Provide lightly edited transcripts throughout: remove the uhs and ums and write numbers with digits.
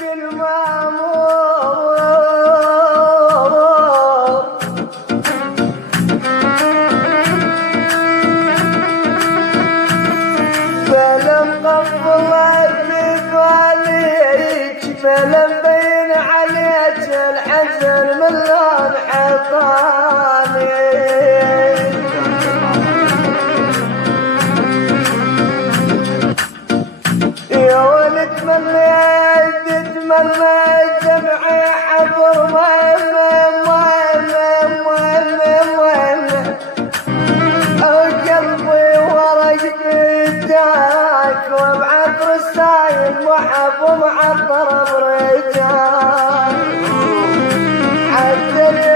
المامور بلا مقفل عليك بلا مبين عليك الحزن من لون حطاني يا ولد تتمنى جمعي حبر مهم قلبي ورق بيداك وبعطر السايل محب ومعطر برجاك حتى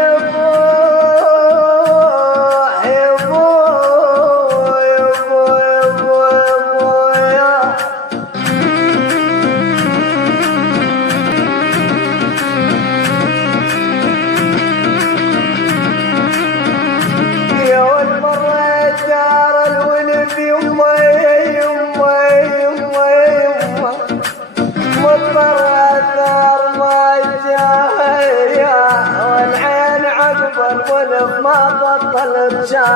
والولف ما بطل بجاي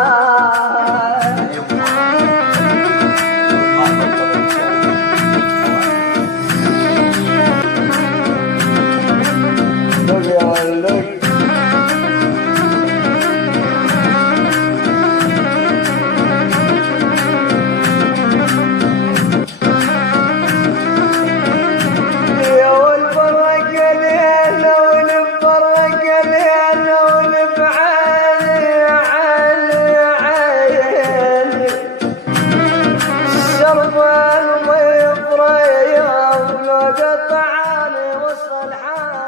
لق يا ولد قطعاني وصل حالي